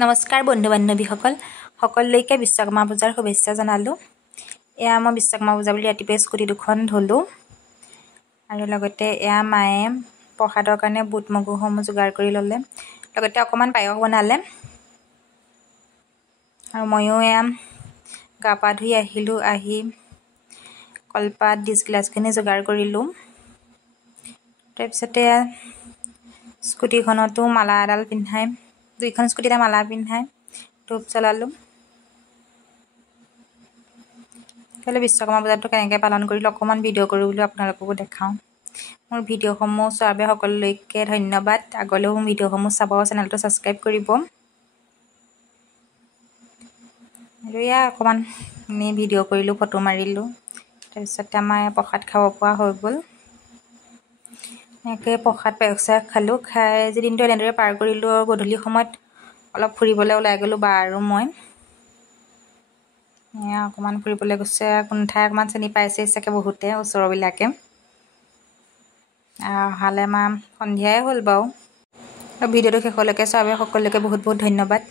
নমস্কাৰ বন্ধু বান্ধৱীসকল সকলোলৈকে বিশ্বকৰ্মা পূজাৰ শুভেচ্ছা জনালোঁ। এয়া মই বিশ্বকৰ্মা পূজা বুলি ৰাতিপুৱাই স্কুটি দুখন ধুলোঁ আৰু লগতে এয়া মায়ে প্ৰসাদৰ কাৰণে বুট মগুসমূহ যোগাৰ কৰি ল'লে, লগতে অকণমান পায়স বনালে আৰু ময়ো এয়া গা পা ধুই আহিলোঁ। আহি কলপাত ডিছ গ্লাছখিনি যোগাৰ কৰিলোঁ। তাৰপিছতে স্কুটিখনতো মালা এডাল পিন্ধাই, দুইখন স্কুটিতে মালা পিন্ধাই ধূপ জ্বলালোঁ। কাইলৈ বিশ্বকৰ্মা পূজাটো কেনেকৈ পালন কৰিলোঁ অকণমান ভিডিঅ' কৰোঁ বুলি আপোনালোককো দেখাওঁ। মোৰ ভিডিঅ'সমূহ চোৱাৰ বাবে সকলোলৈকে ধন্যবাদ। আগলৈও মোৰ ভিডিঅ'সমূহ চাব, চেনেলটো ছাবস্ক্ৰাইব কৰিব। আৰু এয়া অকণমান আমি ভিডিঅ' কৰিলোঁ, ফটো মাৰিলোঁ। তাৰপিছতে আমাৰ প্ৰসাদ খাব পৰা হৈ গ'ল। এনেকৈ প্ৰসাদ পায়স খালোঁ। খাই আজি দিনটো এনেদৰে পাৰ কৰিলোঁ আৰু গধূলি সময়ত অলপ ফুৰিবলৈ ওলাই গ'লোঁ বা আৰু মই। এয়া অকণমান ফুৰিবলৈ গৈছে, কোন ঠাই অকণমান চিনি পাইছেই চাগে বহুতে ওচৰবিলাকে। অহালৈ সন্ধিয়াই হ'ল বাৰু। ভিডিঅ'টো শেষলৈকে চোৱাৰ বাবে সকলোকে বহুত বহুত ধন্যবাদ।